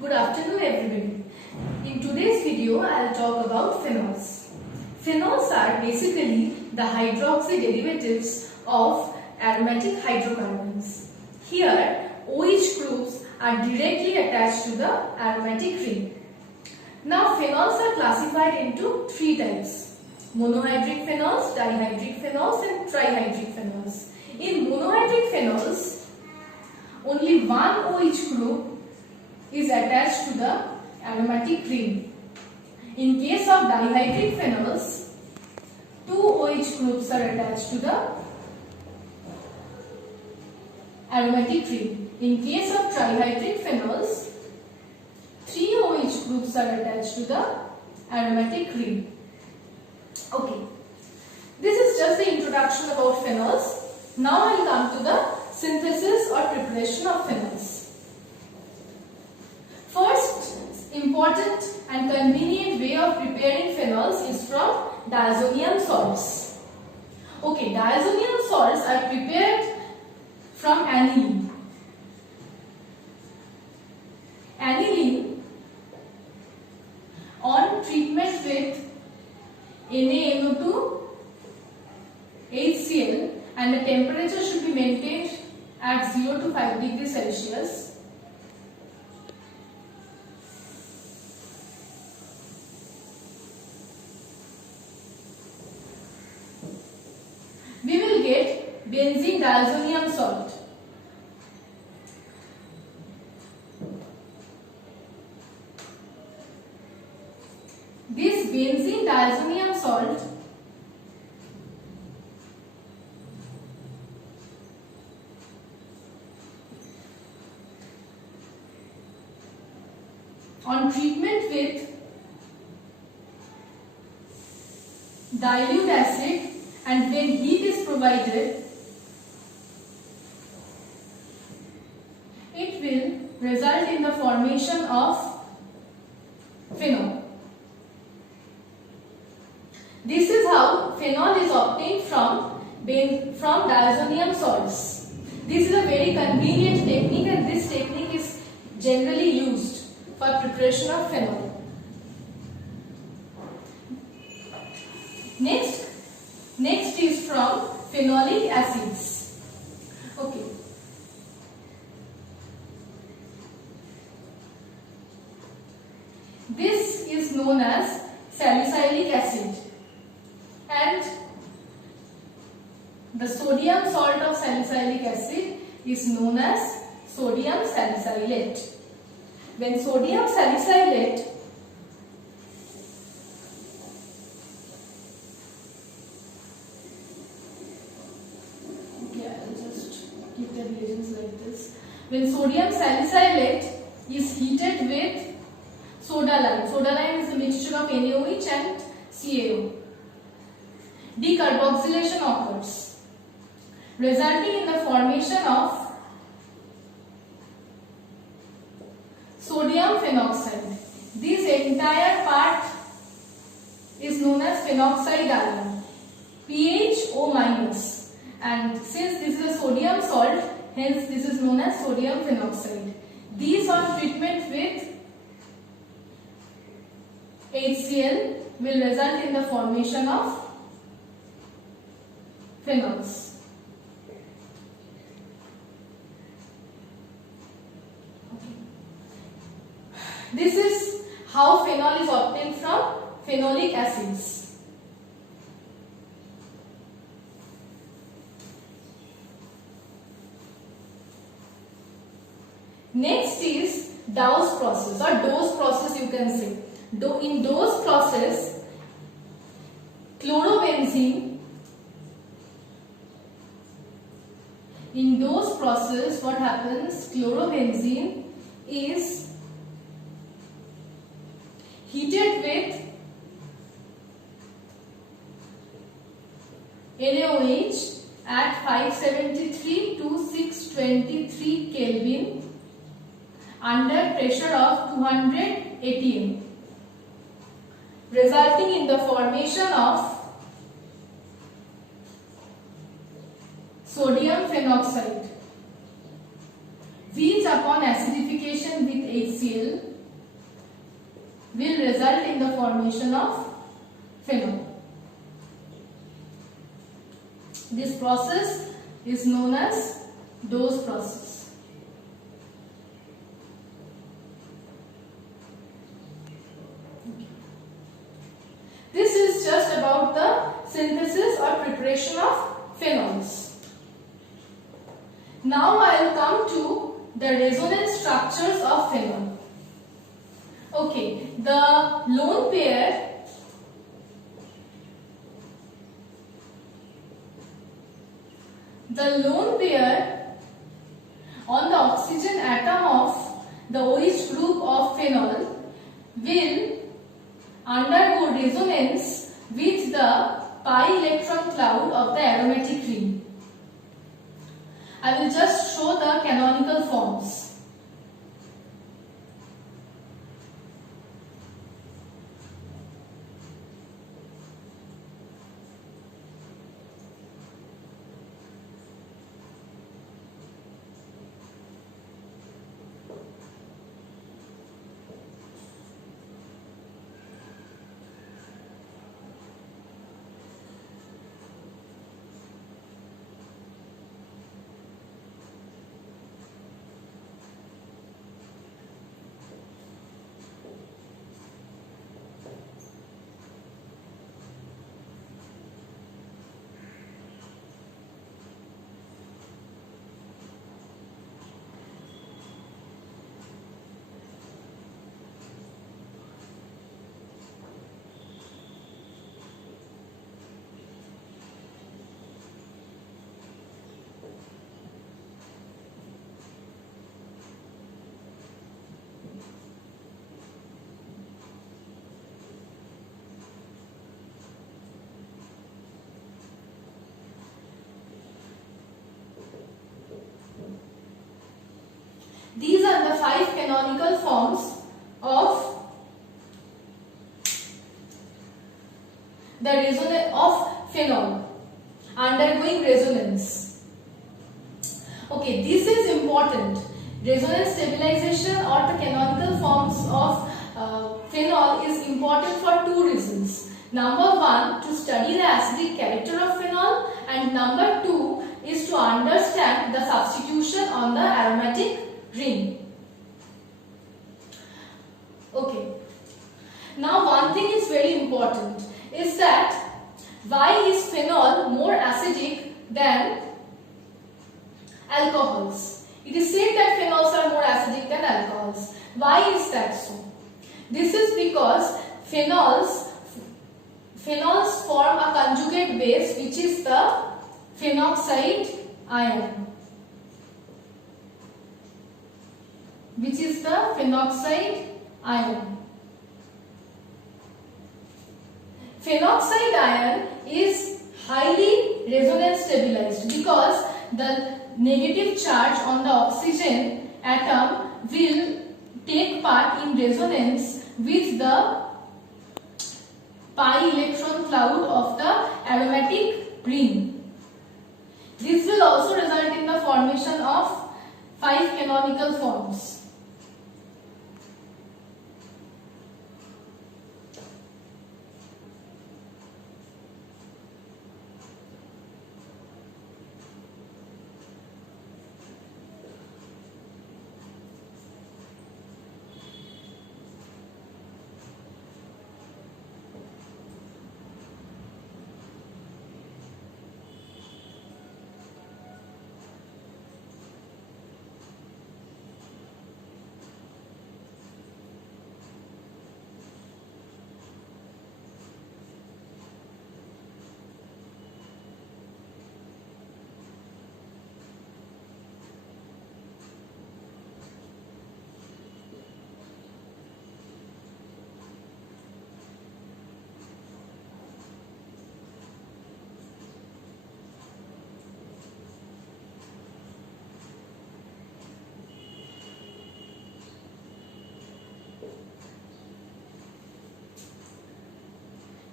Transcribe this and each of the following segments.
Good afternoon everybody. In today's video I will talk about phenols. Phenols are basically the hydroxy derivatives of aromatic hydrocarbons. Here OH groups are directly attached to the aromatic ring. Now phenols are classified into three types: monohydric phenols, dihydric phenols and trihydric phenols. In monohydric phenols, only one OH group is attached to the aromatic ring. In case of dihydric phenols, two OH groups are attached to the aromatic ring. In case of trihydric phenols, three OH groups are attached to the aromatic ring. Okay, this is just the introduction about phenols. Now I will come to the synthesis or preparation of phenols. First important and convenient way of preparing phenols is from diazonium salts. Okay, diazonium salts are prepared from aniline. Aniline on treatment with NaNO2 HCl, and the temperature should be maintained at 0 to 5 degrees Celsius. We will get benzene diazonium salt. This benzene diazonium salt on treatment with dilute acid, and when heat is provided, it will result in the formation of phenol. This is how phenol is obtained from diazonium salts. This is a very convenient technique, and this technique is generally used for preparation of phenol. Next is from phenolic acids. Okay. This is known as salicylic acid, and the sodium salt of salicylic acid is known as sodium salicylate. When sodium salicylate when sodium salicylate is heated with soda lime. Soda lime is a mixture of NaOH and CaO. Decarboxylation occurs, resulting in the formation of sodium phenoxide. This entire part is known as phenoxide ion, pH O-, and since this is a sodium salt, hence this is known as sodium phenoxide. These on treatment with HCl will result in the formation of phenols. Okay. This is how phenol is obtained from phenolic acids. Next is Dawes process or Dawes process, you can say. In Dawes process, chlorobenzene, in Dawes process what happens, chlorobenzene is heated with NaOH at 573 to 623 Kelvin under pressure of 200 atm, resulting in the formation of sodium phenoxide, which upon acidification with HCl result in the formation of phenol. This process is known as Dose process. This is just about the synthesis or preparation of phenols. Now I will come to the resonance structures of phenol. Okay, the lone pair on the oxygen atom of the OH group of phenol will undergo resonance with the pi electron cloud of the aromatic ring. I will just show the canonical forms. These are the 5 canonical forms of phenol undergoing resonance. Okay, this is important. Resonance stabilization or the canonical forms of phenol is important for 2 reasons. Number 1, to study the acidic character of phenol, and number 2 is to understand the substitution on the aromatic ring. Okay. Now one thing is very important is that why is phenol more acidic than alcohols? It is said that phenols are more acidic than alcohols. Why is that so? This is because phenols form a conjugate base, which is the phenoxide ion. Phenoxide ion is highly resonance stabilized because the negative charge on the oxygen atom will take part in resonance with the pi electron cloud of the aromatic ring. This will also result in the formation of 5 canonical forms.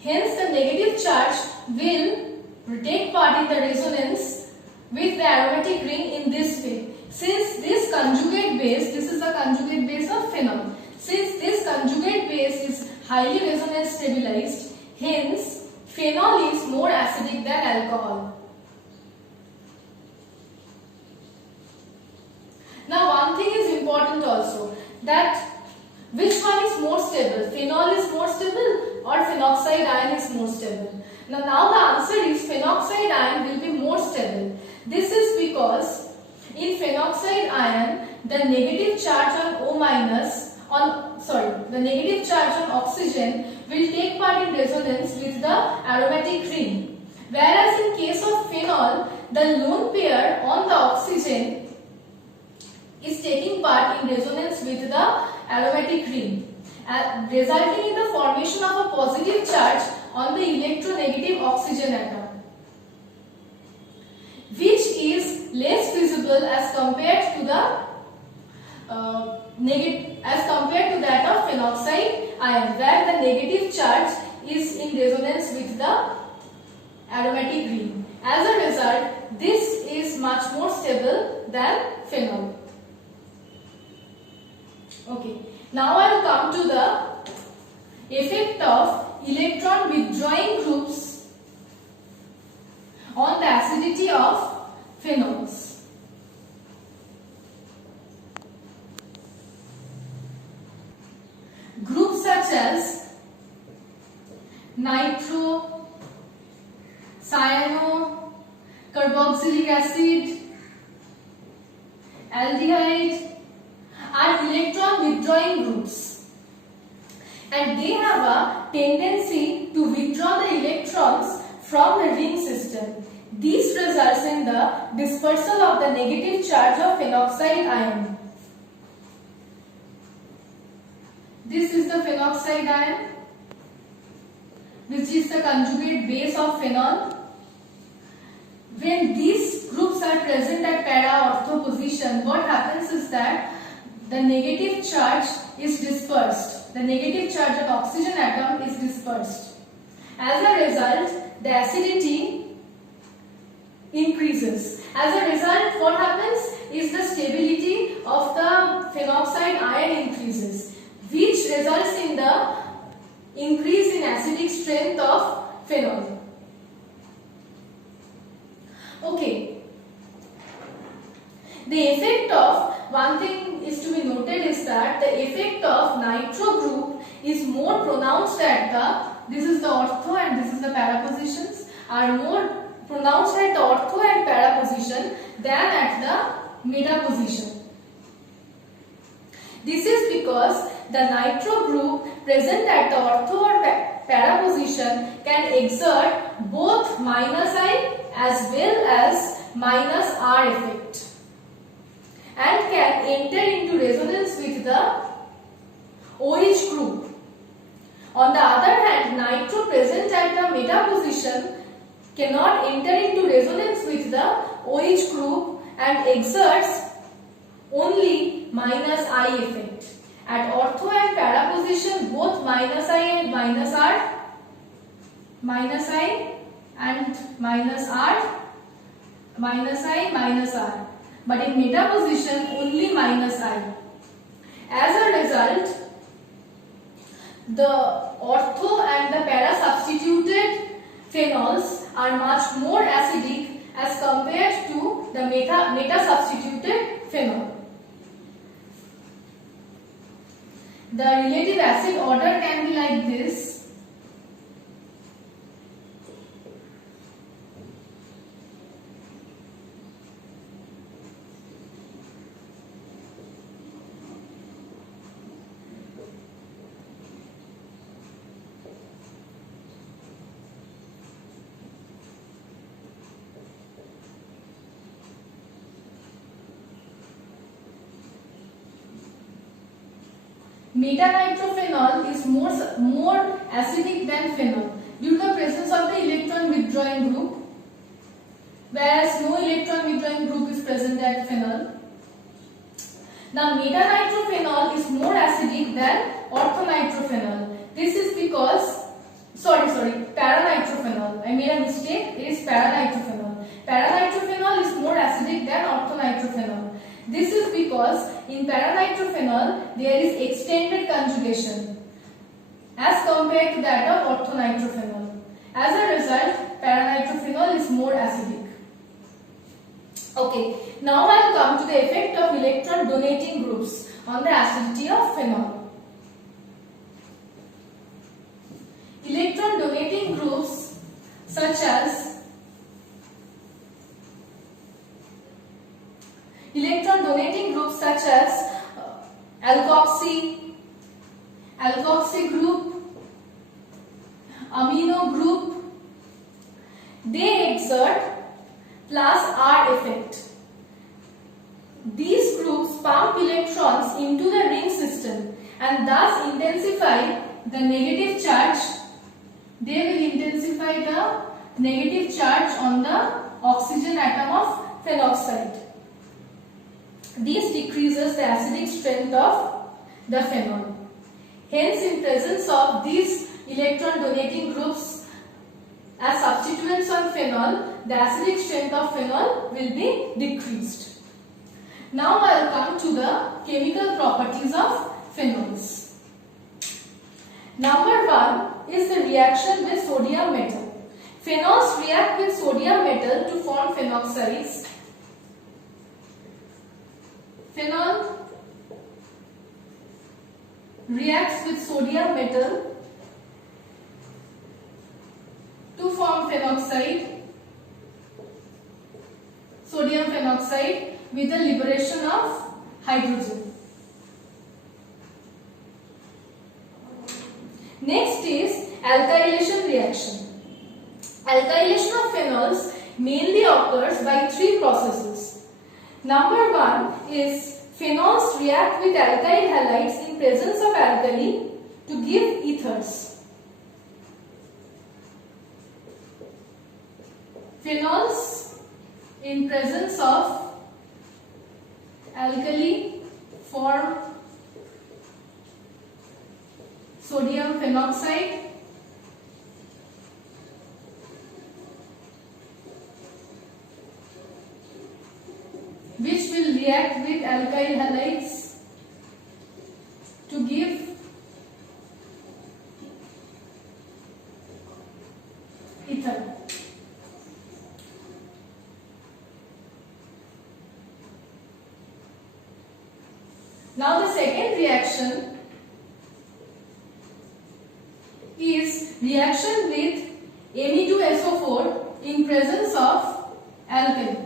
Hence, the negative charge will take part in the resonance with the aromatic ring in this way. Since this conjugate base, this is the conjugate base of phenol. Since this conjugate base is highly resonance stabilized. Hence, phenol is more acidic than alcohol. Now, one thing is important also, that which one is more stable? Phenol is more stable or phenoxide ion is more stable? Now the answer is phenoxide ion will be more stable. This is because in phenoxide ion, the negative charge on the negative charge on oxygen will take part in resonance with the aromatic ring. Whereas in case of phenol, the lone pair on the oxygen is taking part in resonance with the aromatic ring, resulting in the formation of a positive charge on the electronegative oxygen atom, which is less visible as compared to the that of phenoxide ion, where the negative charge is in resonance with the aromatic ring. As a result, this is much more stable than phenol. Okay, now I will come to the effect of electron withdrawing groups on the acidity of phenols. Groups such as nitro, cyano, carboxylic acid, aldehyde are electron withdrawing groups, and they have a tendency to withdraw the electrons from the ring system. This results in the dispersal of the negative charge of phenoxide ion. This is the phenoxide ion, which is the conjugate base of phenol. When these groups are present at para-ortho position, what happens is that the negative charge is dispersed. The negative charge on oxygen atom is dispersed. As a result, the acidity increases. As a result, what happens is the stability of the phenoxide ion increases, which results in the increase in acidic strength of phenol. Okay. The effect of, one thing is to be noted is that the effect of nitro group is more pronounced at the, this is the ortho and this is the para positions, are more pronounced at the ortho and para position than at the meta position. This is because the nitro group present at the ortho or para position can exert both minus I as well as minus R effect, and can enter into resonance with the OH group. On the other hand, nitro present at the meta position cannot enter into resonance with the OH group and exerts only minus I effect. At ortho and para position, both minus I and minus R, minus I and minus R, minus I, minus R. But in meta position, only minus I. As a result, the ortho and the para substituted phenols are much more acidic as compared to the meta substituted phenol. The relative acid order can be like this. Metanitrophenol is more acidic than phenol due to the presence of the electron withdrawing group, whereas no electron withdrawing group is present at phenol. Now metanitrophenol is more acidic than orthonitrophenol. This is because, paranitrophenol. I made a mistake. It is paranitrophenol. Paranitrophenol is more acidic than orthonitrophenol. This is because in paranitrophenol there is extended conjugation, as compared to that of orthonitrophenol. As a result, paranitrophenol is more acidic. Okay, now I will come to the effect of electron donating groups on the acidity of phenol. Electron donating groups such as alkoxy group, amino group, they exert +R effect. These groups pump electrons into the ring system and thus intensify the negative charge. They will intensify the negative charge on the oxygen atom of phenoxide. This decreases the acidic strength of the phenol. Hence, in presence of these electron donating groups as substituents on phenol, the acidic strength of phenol will be decreased. Now I will come to the chemical properties of phenols. Number 1 is the reaction with sodium metal. Phenols react with sodium metal to form phenoxides. Phenol reacts with sodium metal to form phenoxide, sodium phenoxide, with the liberation of hydrogen. Next is alkylation reaction. Alkylation of phenols mainly occurs by 3 processes. Number 1 is phenols react with alkyl halides in presence of alkali to give ethers. Phenols in presence of alkali form sodium phenoxide, which will react with alkyl halides to give ether. Now the second reaction is reaction with Me2SO4 in presence of alkali.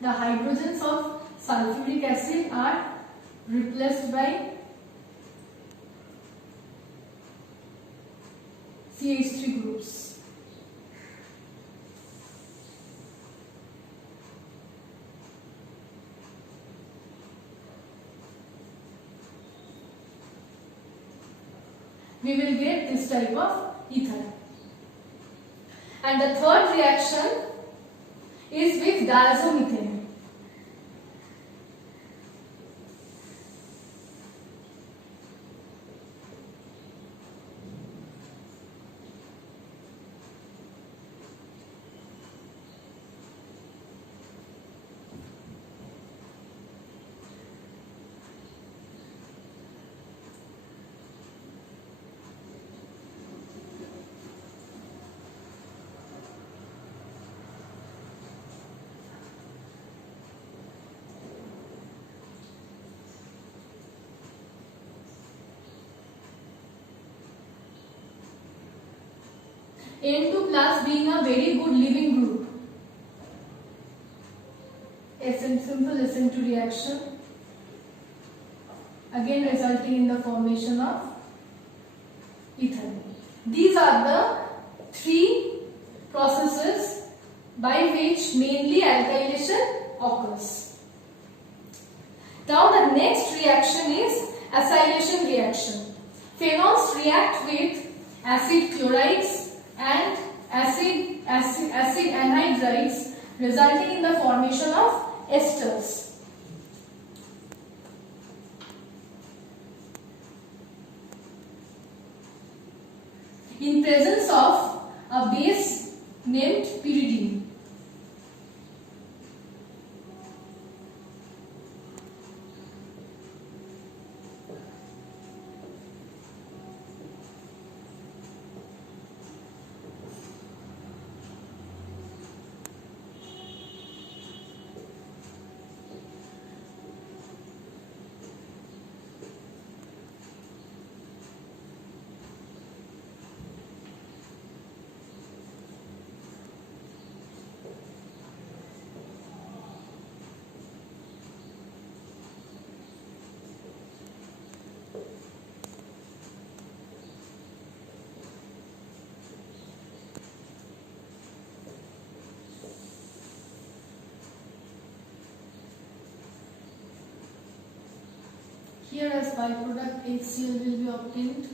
The hydrogens of sulfuric acid are replaced by CH3 groups. We will get this type of ether. And the third reaction is with diazomethane. N2 plus being a very good living group. Simple SN2 reaction, again resulting in the formation of ether. These are the 3 processes by which mainly alkylation occurs. Now the next reaction is acylation reaction. Phenols react with acid chlorides and acid anhydrides, resulting in the formation of esters. in presence of a base named pyridine. Here as byproduct HCl will be obtained.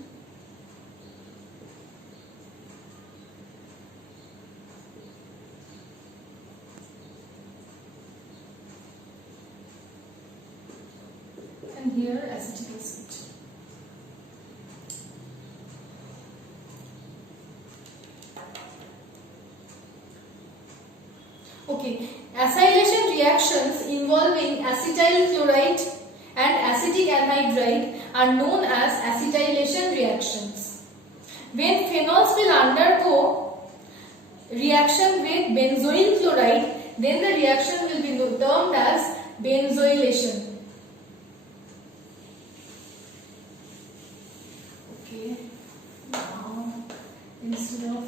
And here acetic acid. Okay, acylation reactions involving acetyl chloride and acetic anhydride are known as acetylation reactions. When phenols will undergo reaction with benzoyl chloride, then the reaction will be termed as benzoylation. Okay, now instead of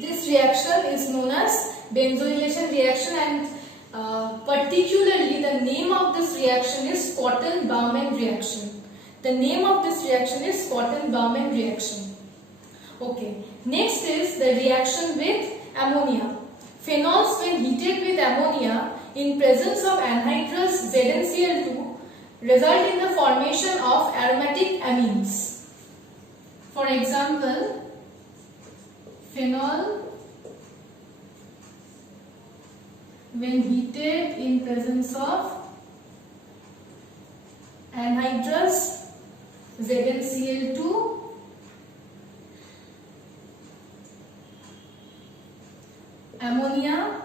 this reaction is known as benzoylation reaction, and particularly the name of this reaction is Cotton-Baumann reaction. The name of this reaction is Cotton-Baumann reaction. Okay, next is the reaction with ammonia. Phenols when heated with ammonia in presence of anhydrous ZnCl2 result in the formation of aromatic amines. For example, phenol when heated in presence of anhydrous ZnCl2 ammonia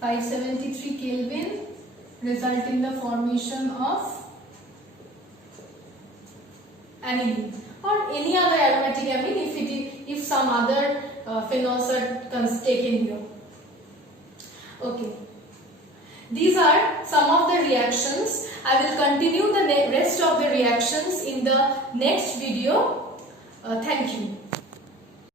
573 Kelvin result in the formation of aniline or any other aromatic amine if some other phenols are taken here. Okay, these are some of the reactions. I will continue the rest of the reactions in the next video. Thank you.